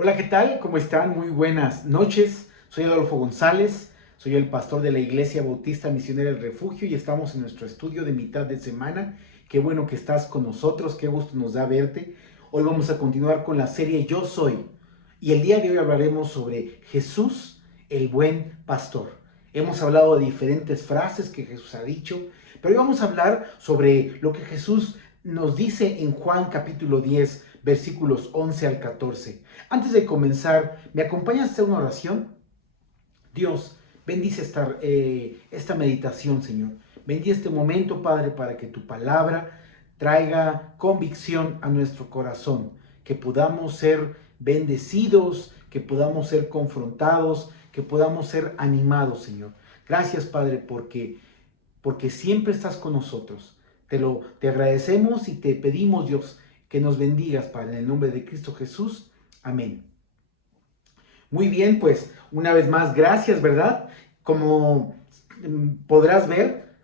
Hola, ¿qué tal? ¿Cómo están? Muy buenas noches. Soy Adolfo González, soy el pastor de la Iglesia Bautista Misionera del Refugio y estamos en nuestro estudio de mitad de semana. Qué bueno que estás con nosotros, qué gusto nos da verte. Hoy vamos a continuar con la serie Yo Soy y el día de hoy hablaremos sobre Jesús, el buen pastor. Hemos hablado de diferentes frases que Jesús ha dicho, pero hoy vamos a hablar sobre lo que Jesús nos dice en Juan capítulo 10, versículos 11 al 14. Antes de comenzar, ¿me acompañas a hacer una oración? Dios, bendice esta meditación, Señor. Bendice este momento, Padre, para que tu palabra traiga convicción a nuestro corazón, que podamos ser bendecidos, que podamos ser confrontados, que podamos ser animados, Señor. Gracias, Padre, porque siempre estás con nosotros. Te agradecemos y te pedimos, Dios, que nos bendigas, Padre, en el nombre de Cristo Jesús. Amén. Muy bien, pues una vez más, gracias, ¿verdad? Como podrás ver,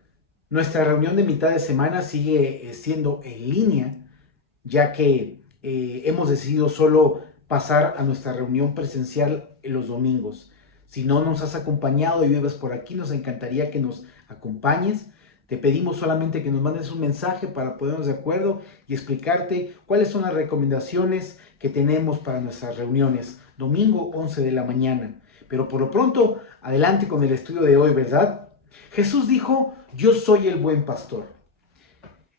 nuestra reunión de mitad de semana sigue siendo en línea, ya que hemos decidido solo pasar a nuestra reunión presencial en los domingos. Si no nos has acompañado y vives por aquí, nos encantaría que nos acompañes. Te pedimos solamente que nos mandes un mensaje para ponernos de acuerdo y explicarte cuáles son las recomendaciones que tenemos para nuestras reuniones. Domingo 11 de la mañana. Pero por lo pronto, adelante con el estudio de hoy, ¿verdad? Jesús dijo, yo soy el buen pastor.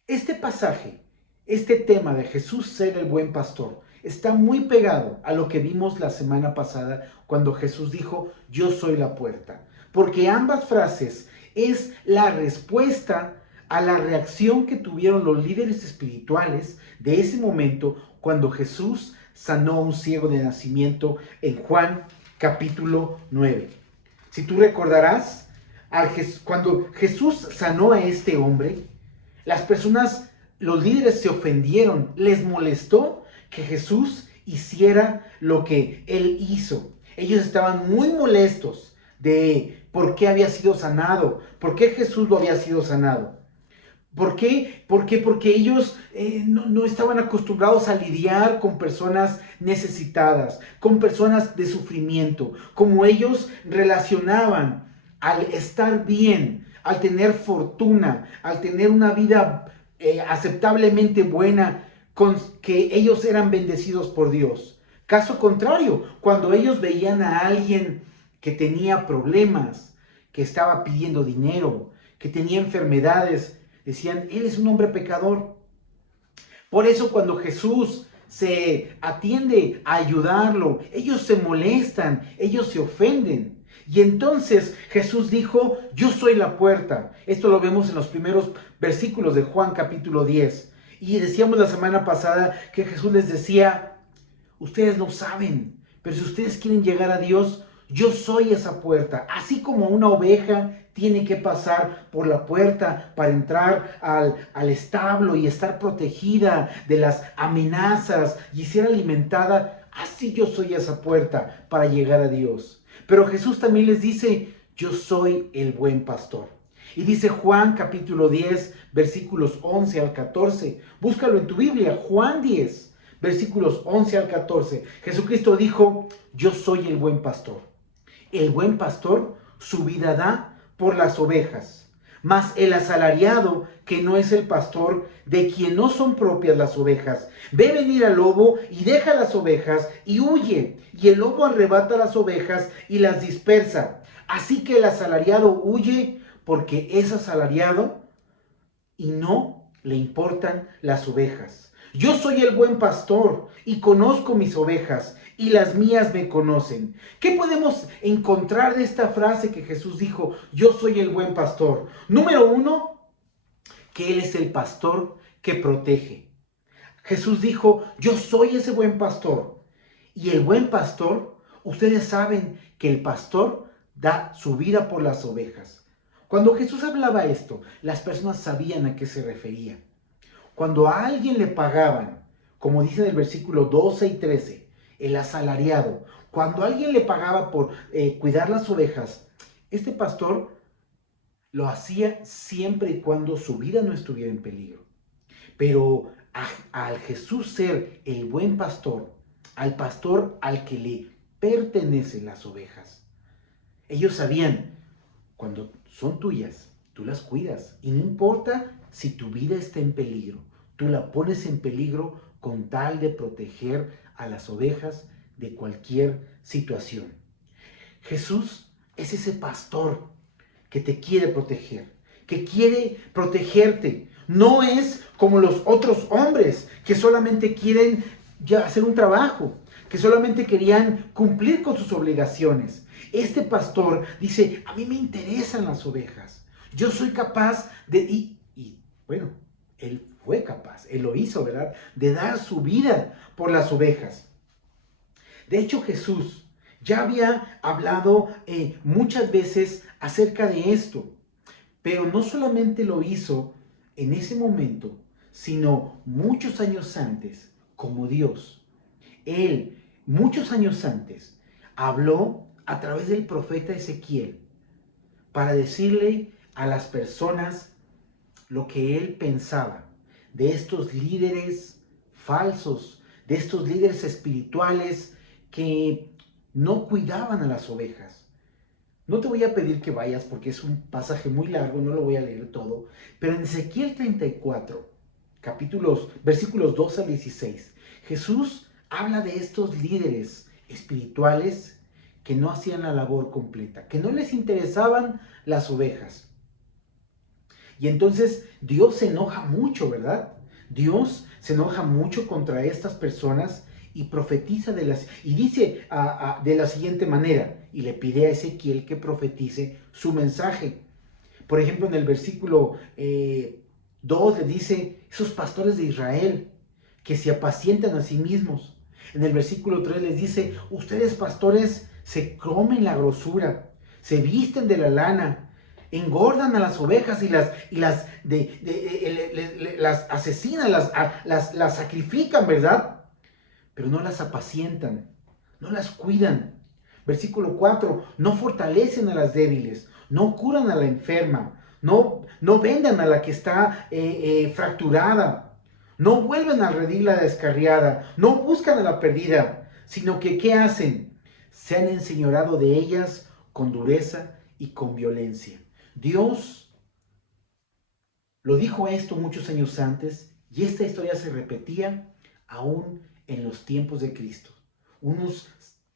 Este pasaje, este tema de Jesús ser el buen pastor, está muy pegado a lo que vimos la semana pasada cuando Jesús dijo, yo soy la puerta. Porque ambas frases es la respuesta a la reacción que tuvieron los líderes espirituales de ese momento cuando Jesús sanó a un ciego de nacimiento en Juan capítulo 9. Si tú recordarás, cuando Jesús sanó a este hombre, las personas, los líderes se ofendieron, les molestó que Jesús hiciera lo que él hizo. Ellos estaban muy molestos de por qué había sido sanado, por qué Jesús lo había sido sanado. ¿Por qué? Porque ellos no estaban acostumbrados a lidiar con personas necesitadas, con personas de sufrimiento, como ellos relacionaban al estar bien, al tener fortuna, al tener una vida aceptablemente buena, con que ellos eran bendecidos por Dios. Caso contrario, cuando ellos veían a alguien que tenía problemas, que estaba pidiendo dinero, que tenía enfermedades, decían, él es un hombre pecador. Por eso cuando Jesús se atiende a ayudarlo, ellos se molestan, ellos se ofenden. Y entonces Jesús dijo, yo soy la puerta. Esto lo vemos en los primeros versículos de Juan capítulo 10. Y decíamos la semana pasada que Jesús les decía, ustedes no saben, pero si ustedes quieren llegar a Dios, yo soy esa puerta. Así como una oveja tiene que pasar por la puerta para entrar al establo y estar protegida de las amenazas y ser alimentada, así yo soy esa puerta para llegar a Dios. Pero Jesús también les dice, yo soy el buen pastor. Y dice Juan capítulo 10, versículos 11 al 14. Búscalo en tu Biblia, Juan 10, versículos 11 al 14. Jesucristo dijo, yo soy el buen pastor. El buen pastor su vida da por las ovejas. Mas el asalariado, que no es el pastor, de quien no son propias las ovejas, ve venir al lobo y deja las ovejas y huye. Y el lobo arrebata las ovejas y las dispersa. Así que el asalariado huye porque es asalariado y no le importan las ovejas. Yo soy el buen pastor y conozco mis ovejas y las mías me conocen. ¿Qué podemos encontrar de esta frase que Jesús dijo? Yo soy el buen pastor. Número uno, que Él es el pastor que protege. Jesús dijo, yo soy ese buen pastor. Y el buen pastor, ustedes saben que el pastor da su vida por las ovejas. Cuando Jesús hablaba esto, las personas sabían a qué se refería. Cuando a alguien le pagaban, como dice en el versículo 12 y 13, el asalariado, cuando a alguien le pagaba por cuidar las ovejas, este pastor lo hacía siempre y cuando su vida no estuviera en peligro. Pero al Jesús ser el buen pastor, al pastor al que le pertenecen las ovejas. Ellos sabían, cuando son tuyas, tú las cuidas. Y no importa si tu vida está en peligro, tú la pones en peligro con tal de proteger a las ovejas de cualquier situación. Jesús es ese pastor que te quiere proteger, que quiere protegerte. No es como los otros hombres que solamente quieren ya hacer un trabajo, que solamente querían cumplir con sus obligaciones. Este pastor dice, a mí me interesan las ovejas. Yo soy capaz de... Y bueno, él fue capaz, él lo hizo, ¿verdad? De dar su vida por las ovejas. De hecho, Jesús ya había hablado muchas veces acerca de esto. Pero no solamente lo hizo en ese momento, sino muchos años antes, como Dios. Él, muchos años antes, habló a través del profeta Ezequiel para decirle a las personas lo que él pensaba de estos líderes falsos, de estos líderes espirituales que no cuidaban a las ovejas. No te voy a pedir que vayas porque es un pasaje muy largo, no lo voy a leer todo, pero en Ezequiel 34, versículos 2 al 16, Jesús habla de estos líderes espirituales que no hacían la labor completa, que no les interesaban las ovejas. Y entonces Dios se enoja mucho, ¿verdad? Dios se enoja mucho contra estas personas y profetiza y dice de la siguiente manera, y le pide a Ezequiel que profetice su mensaje. Por ejemplo, en el versículo 2 le dice, esos pastores de Israel que se apacientan a sí mismos. En el versículo 3 les dice, ustedes pastores se comen la grosura, se visten de la lana, engordan a las ovejas y las asesinan, las sacrifican, ¿verdad? Pero no las apacientan, no las cuidan. Versículo 4, no fortalecen a las débiles, no curan a la enferma, no vendan a la que está fracturada, no vuelven a redil la descarriada, no buscan a la perdida, sino que ¿qué hacen? Se han enseñorado de ellas con dureza y con violencia. Dios lo dijo esto muchos años antes y esta historia se repetía aún en los tiempos de Cristo, unos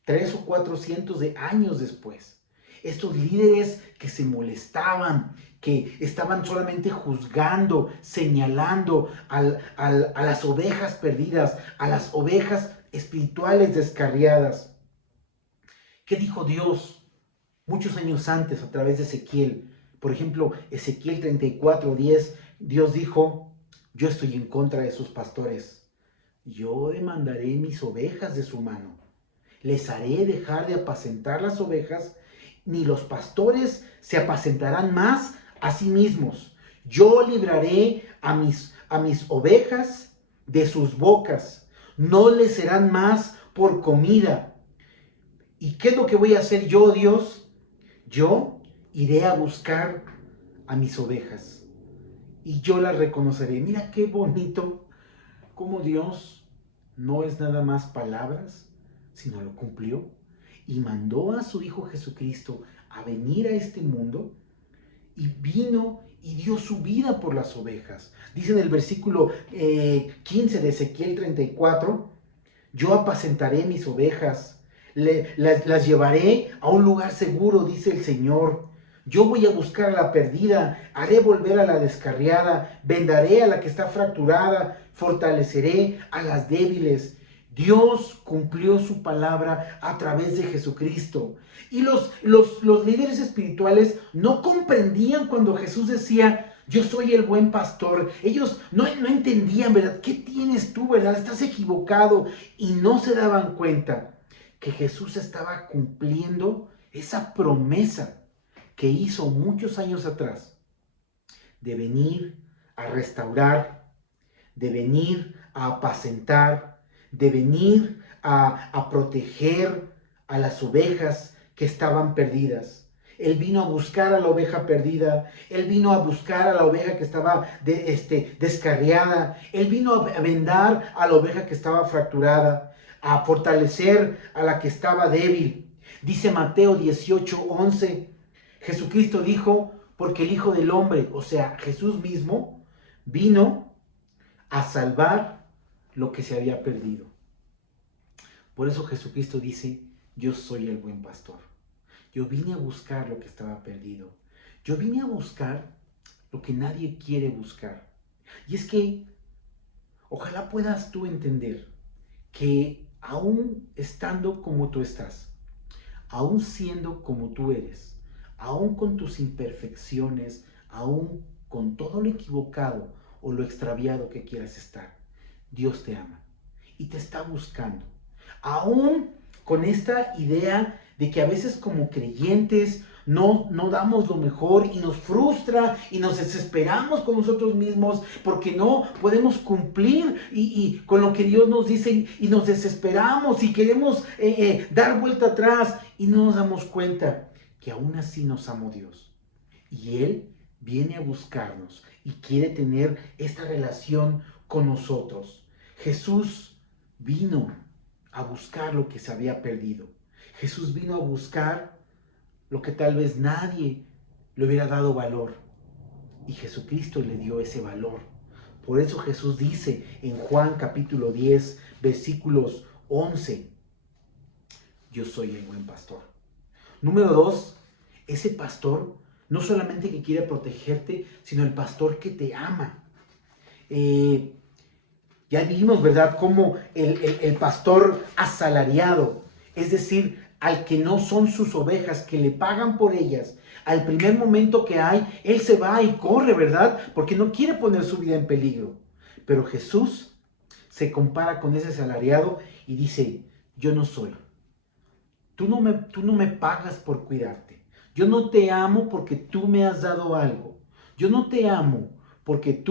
300 o 400 de años después. Estos líderes que se molestaban, que estaban solamente juzgando, señalando a las ovejas perdidas, a las ovejas espirituales descarriadas. ¿Qué dijo Dios muchos años antes a través de Ezequiel? Por ejemplo, Ezequiel 34:10, Dios dijo, yo estoy en contra de esos pastores. Yo demandaré mis ovejas de su mano. Les haré dejar de apacentar las ovejas, ni los pastores se apacentarán más a sí mismos. Yo libraré a mis ovejas de sus bocas. No les serán más por comida. ¿Y qué es lo que voy a hacer yo, Dios? Yo iré a buscar a mis ovejas y yo las reconoceré. Mira qué bonito cómo Dios no es nada más palabras, sino lo cumplió y mandó a su Hijo Jesucristo a venir a este mundo y vino y dio su vida por las ovejas. Dice en el versículo 15 de Ezequiel 34, yo apacentaré mis ovejas, las llevaré a un lugar seguro, dice el Señor. Yo voy a buscar a la perdida, haré volver a la descarriada, vendaré a la que está fracturada, fortaleceré a las débiles. Dios cumplió su palabra a través de Jesucristo. Y los líderes espirituales no comprendían cuando Jesús decía, yo soy el buen pastor. Ellos no entendían, ¿verdad? ¿Qué tienes tú, verdad? Estás equivocado. Y no se daban cuenta que Jesús estaba cumpliendo esa promesa que hizo muchos años atrás de venir a restaurar, de venir a apacentar, de venir a proteger a las ovejas que estaban perdidas. Él vino a buscar a la oveja perdida. Él vino a buscar a la oveja que estaba descarriada. Él vino a vendar a la oveja que estaba fracturada. a fortalecer a la que estaba débil. Dice Mateo 18:11, Jesucristo dijo, porque el Hijo del Hombre, o sea, Jesús mismo, vino a salvar lo que se había perdido. Por eso Jesucristo dice, yo soy el buen pastor. Yo vine a buscar lo que estaba perdido. Yo vine a buscar lo que nadie quiere buscar. Y es que ojalá puedas tú entender que aún estando como tú estás, aún siendo como tú eres, aún con tus imperfecciones, aún con todo lo equivocado o lo extraviado que quieras estar, Dios te ama y te está buscando. Aún con esta idea de que a veces como creyentes no damos lo mejor y nos frustra y nos desesperamos con nosotros mismos porque no podemos cumplir con lo que Dios nos dice y nos desesperamos y queremos dar vuelta atrás y no nos damos cuenta que aún así nos amó Dios. Y Él viene a buscarnos y quiere tener esta relación con nosotros. Jesús vino a buscar lo que se había perdido. Jesús vino a buscar lo que tal vez nadie le hubiera dado valor. Y Jesucristo le dio ese valor. Por eso Jesús dice en Juan capítulo 10, versículos 11, yo soy el buen pastor. Número 2, ese pastor no solamente que quiere protegerte, sino el pastor que te ama. Ya vimos, ¿verdad?, cómo el pastor asalariado, es decir, al que no son sus ovejas, que le pagan por ellas, al primer momento que hay, él se va y corre, ¿verdad? Porque no quiere poner su vida en peligro. Pero Jesús se compara con ese asalariado y dice, yo no soy. Tú no me pagas por cuidarte. Yo no te amo porque tú me has dado algo. Yo no te amo porque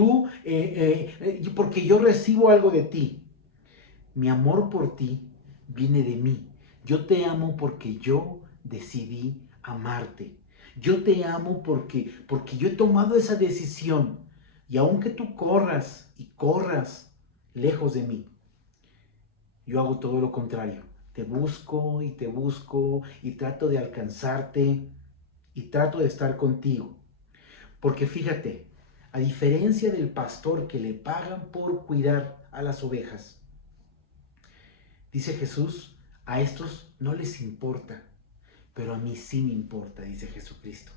porque yo recibo algo de ti. Mi amor por ti viene de mí. Yo te amo porque yo decidí amarte. Yo te amo porque yo he tomado esa decisión. Y aunque tú corras y corras lejos de mí, yo hago todo lo contrario. Te busco y trato de alcanzarte y trato de estar contigo. Porque fíjate, a diferencia del pastor que le pagan por cuidar a las ovejas, dice Jesús, a estos no les importa, pero a mí sí me importa, dice Jesucristo.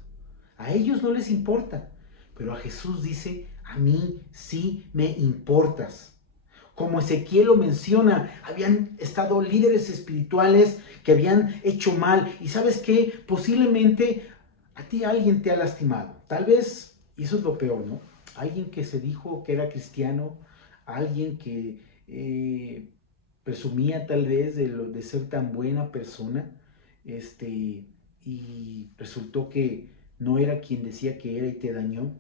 A ellos no les importa, pero a Jesús dice, a mí sí me importas. Como Ezequiel lo menciona, habían estado líderes espirituales que habían hecho mal. Y ¿sabes qué? Posiblemente a ti alguien te ha lastimado. Tal vez, y eso es lo peor, ¿no? Alguien que se dijo que era cristiano, alguien que presumía tal vez de ser tan buena persona, y resultó que no era quien decía que era y te dañó.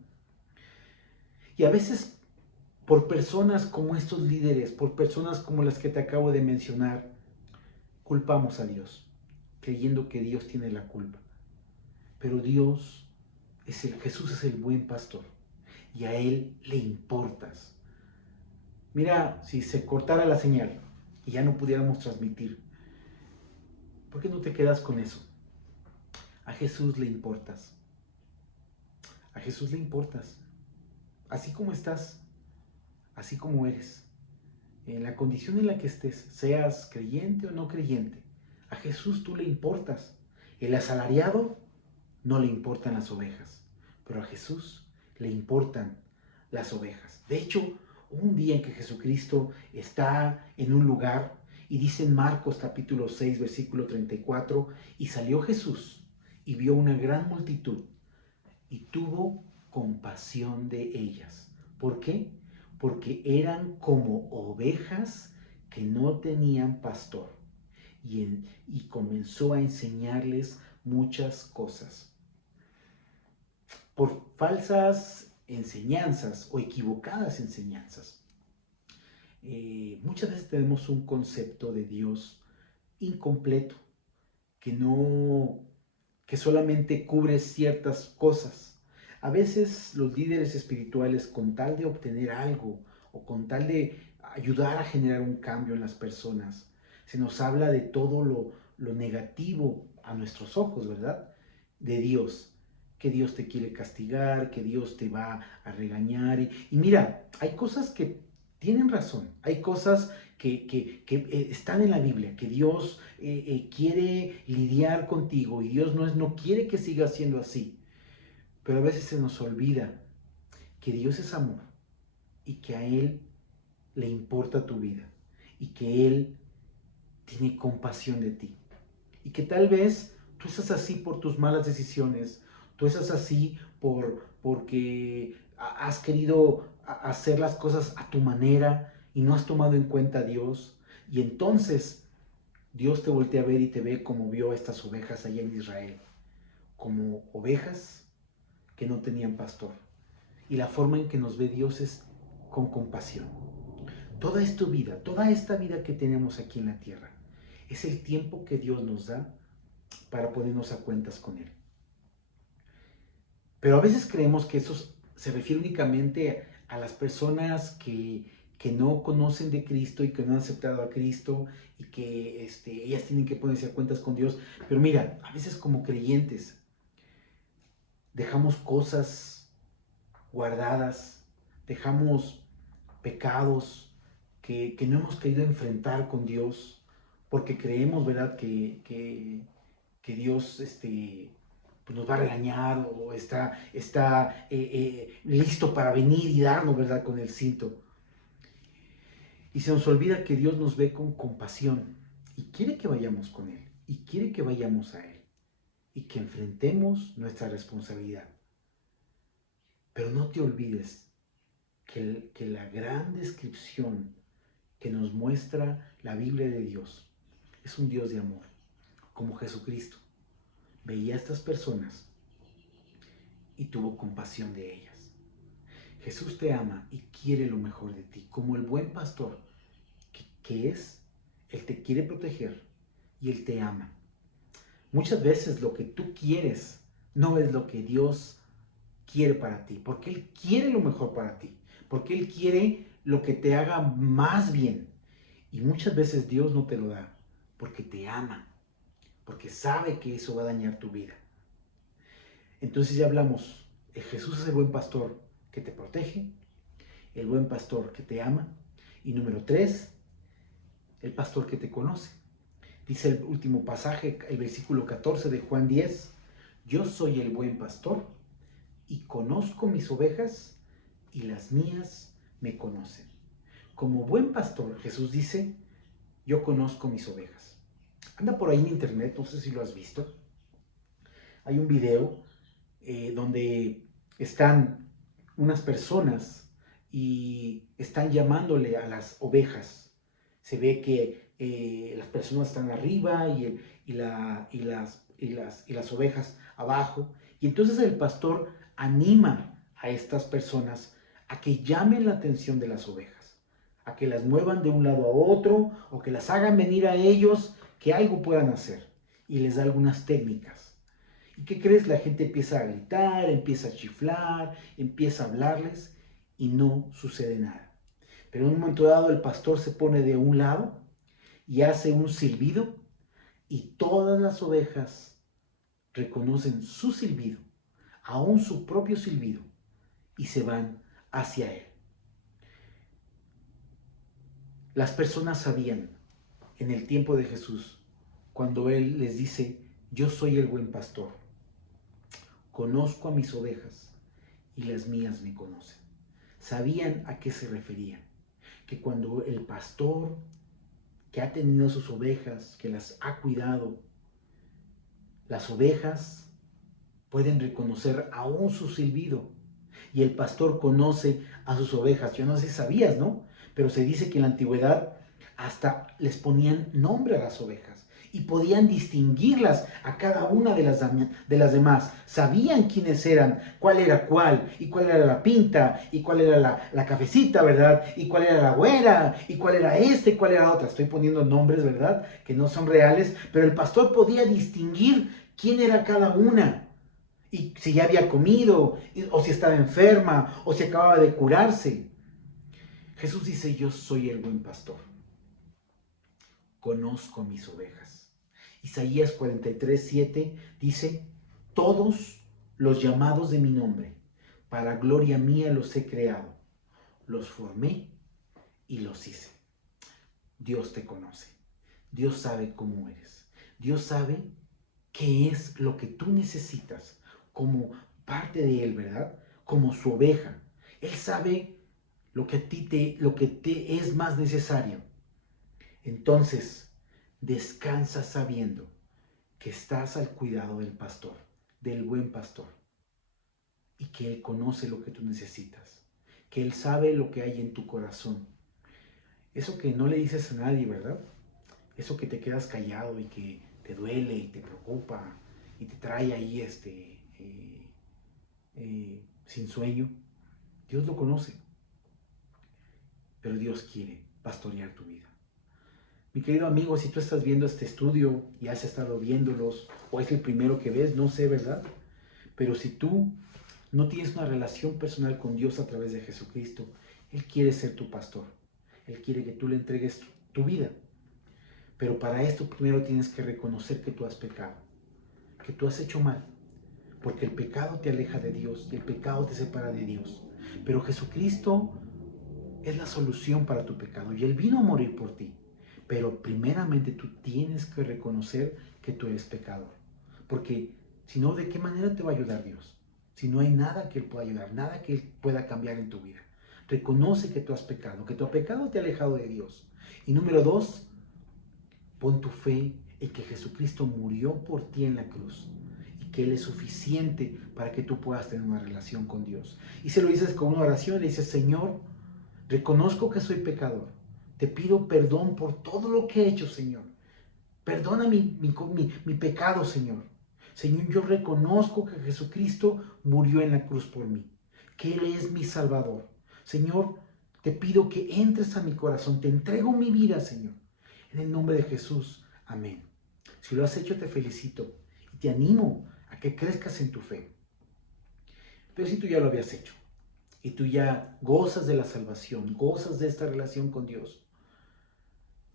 Y a veces por personas como estos líderes, por personas como las que te acabo de mencionar, culpamos a Dios, creyendo que Dios tiene la culpa. Pero Jesús es el buen pastor y a Él le importas. Mira, si se cortara la señal y ya no pudiéramos transmitir, ¿por qué no te quedas con eso? A Jesús le importas. A Jesús le importas. Así como estás, así como eres, en la condición en la que estés, seas creyente o no creyente, a Jesús tú le importas. El asalariado no le importan las ovejas, pero a Jesús le importan las ovejas. De hecho, un día en que Jesucristo está en un lugar, y dice en Marcos capítulo 6, versículo 34, y salió Jesús y vio una gran multitud y tuvo compasión de ellas. ¿Por qué? Porque eran como ovejas que no tenían pastor. Y comenzó a enseñarles muchas cosas. Por falsas enseñanzas o equivocadas enseñanzas, muchas veces tenemos un concepto de Dios incompleto, que solamente cubre ciertas cosas. A veces los líderes espirituales, con tal de obtener algo o con tal de ayudar a generar un cambio en las personas, se nos habla de todo lo negativo a nuestros ojos, ¿verdad? De Dios, que Dios te quiere castigar, que Dios te va a regañar. Y mira, hay cosas que tienen razón, hay cosas que están en la Biblia, que Dios quiere lidiar contigo y Dios no quiere que sigas siendo así. Pero a veces se nos olvida que Dios es amor y que a Él le importa tu vida y que Él tiene compasión de ti. Y que tal vez tú estás así por tus malas decisiones, tú estás así porque has querido hacer las cosas a tu manera y no has tomado en cuenta a Dios. Y entonces Dios te voltea a ver y te ve como vio a estas ovejas allá en Israel, como ovejas que no tenían pastor. Y la forma en que nos ve Dios es con compasión. Toda esta vida que tenemos aquí en la tierra, es el tiempo que Dios nos da para ponernos a cuentas con Él. Pero a veces creemos que eso se refiere únicamente a las personas que no conocen de Cristo y que no han aceptado a Cristo y que ellas tienen que ponerse a cuentas con Dios. Pero mira, a veces como creyentes dejamos cosas guardadas, dejamos pecados que no hemos querido enfrentar con Dios porque creemos, ¿verdad?, que Dios pues nos va a regañar o está listo para venir y darnos, ¿verdad?, con el cinto. Y se nos olvida que Dios nos ve con compasión y quiere que vayamos con Él y quiere que vayamos a Él y que enfrentemos nuestra responsabilidad. Pero no te olvides que la gran descripción que nos muestra la Biblia de Dios es un Dios de amor, como Jesucristo. Veía a estas personas y tuvo compasión de ellas. Jesús te ama y quiere lo mejor de ti. Como el buen pastor que es, Él te quiere proteger y Él te ama. Muchas veces lo que tú quieres no es lo que Dios quiere para ti, porque Él quiere lo mejor para ti, porque Él quiere lo que te haga más bien. Y muchas veces Dios no te lo da porque te ama, porque sabe que eso va a dañar tu vida. Entonces ya hablamos, Jesús es el buen pastor que te protege, el buen pastor que te ama, y número 3, el pastor que te conoce. Dice el último pasaje, el versículo 14 de Juan 10, yo soy el buen pastor y conozco mis ovejas y las mías me conocen. Como buen pastor, Jesús dice, yo conozco mis ovejas. Anda por ahí en internet, no sé si lo has visto. Hay un video donde están unas personas y están llamándole a las ovejas. Se ve que las personas están arriba y las ovejas abajo. Y entonces el pastor anima a estas personas a que llamen la atención de las ovejas, a que las muevan de un lado a otro o que las hagan venir a ellos, que algo puedan hacer. Y les da algunas técnicas. ¿Y qué crees? La gente empieza a gritar, empieza a chiflar, empieza a hablarles y no sucede nada. Pero en un momento dado el pastor se pone de un lado y hace un silbido y todas las ovejas reconocen su silbido, aún su propio silbido, y se van hacia él. Las personas sabían en el tiempo de Jesús, cuando él les dice, yo soy el buen pastor, conozco a mis ovejas y las mías me conocen. Sabían a qué se referían, que cuando el pastor que ha tenido sus ovejas, que las ha cuidado, las ovejas pueden reconocer aún su silbido y el pastor conoce a sus ovejas. Yo no sé si sabías, ¿no? Pero se dice que en la antigüedad hasta les ponían nombre a las ovejas y podían distinguirlas a cada una de las demás. Sabían quiénes eran, cuál era cuál, y cuál era la pinta, y cuál era la cafecita, ¿verdad? Y cuál era la güera, y cuál era y cuál era otra. Estoy poniendo nombres, ¿verdad?, que no son reales, pero el pastor podía distinguir quién era cada una. Y si ya había comido, o si estaba enferma, o si acababa de curarse. Jesús dice, yo soy el buen pastor. conozco a mis ovejas. Isaías 43:7 dice, todos los llamados de mi nombre, para gloria mía los he creado, los formé y los hice. Dios te conoce, Dios sabe cómo eres, Dios sabe qué es lo que tú necesitas como parte de Él, ¿verdad? Como su oveja. Él sabe lo que te es más necesario. Entonces, descansa sabiendo que estás al cuidado del pastor, del buen pastor, y que Él conoce lo que tú necesitas, que Él sabe lo que hay en tu corazón. Eso que no le dices a nadie, ¿verdad? Eso que te quedas callado y que te duele y te preocupa y te trae ahí sin sueño. Dios lo conoce, pero Dios quiere pastorear tu vida. Mi querido amigo, si tú estás viendo este estudio y has estado viéndolos, o es el primero que ves, no sé, ¿verdad? Pero si tú no tienes una relación personal con Dios a través de Jesucristo, Él quiere ser tu pastor. Él quiere que tú le entregues tu vida. Pero para esto primero tienes que reconocer que tú has pecado, que tú has hecho mal, porque el pecado te aleja de Dios y el pecado te separa de Dios. Pero Jesucristo es la solución para tu pecado y Él vino a morir por ti. Pero primeramente tú tienes que reconocer que tú eres pecador. Porque si no, ¿de qué manera te va a ayudar Dios? Si no hay nada que Él pueda ayudar, nada que Él pueda cambiar en tu vida. Reconoce que tú has pecado, que tu pecado te ha alejado de Dios. Y número 2, pon tu fe en que Jesucristo murió por ti en la cruz y que Él es suficiente para que tú puedas tener una relación con Dios. Y se lo dices con una oración, le dices, Señor, reconozco que soy pecador. Te pido perdón por todo lo que he hecho, Señor. Perdona mi pecado, Señor. Señor, yo reconozco que Jesucristo murió en la cruz por mí, que Él es mi Salvador. Señor, te pido que entres a mi corazón. Te entrego mi vida, Señor. En el nombre de Jesús. Amén. Si lo has hecho, te felicito y te animo a que crezcas en tu fe. Pero si tú ya lo habías hecho y tú ya gozas de la salvación, gozas de esta relación con Dios,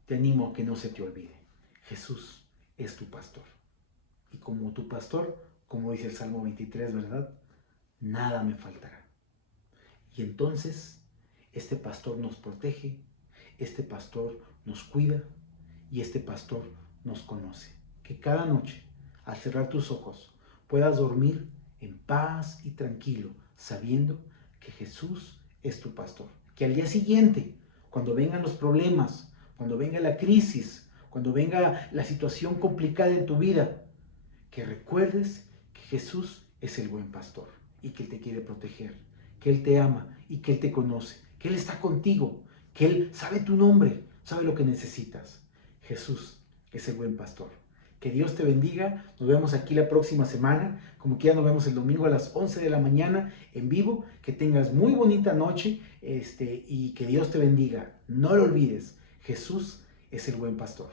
te animo a que no se te olvide. Jesús es tu pastor. Y como tu pastor, como dice el Salmo 23, ¿verdad? Nada me faltará. Y entonces, este pastor nos protege, este pastor nos cuida y este pastor nos conoce. Que cada noche, al cerrar tus ojos, puedas dormir en paz y tranquilo, sabiendo que Jesús es tu pastor. Que al día siguiente, cuando vengan los problemas, cuando venga la crisis, cuando venga la situación complicada en tu vida, que recuerdes que Jesús es el buen pastor y que Él te quiere proteger, que Él te ama y que Él te conoce, que Él está contigo, que Él sabe tu nombre, sabe lo que necesitas. Jesús es el buen pastor. Que Dios te bendiga. Nos vemos aquí la próxima semana. Como quiera, nos vemos el domingo a las 11 de la mañana en vivo. Que tengas muy bonita noche y que Dios te bendiga. No lo olvides. Jesús es el buen pastor.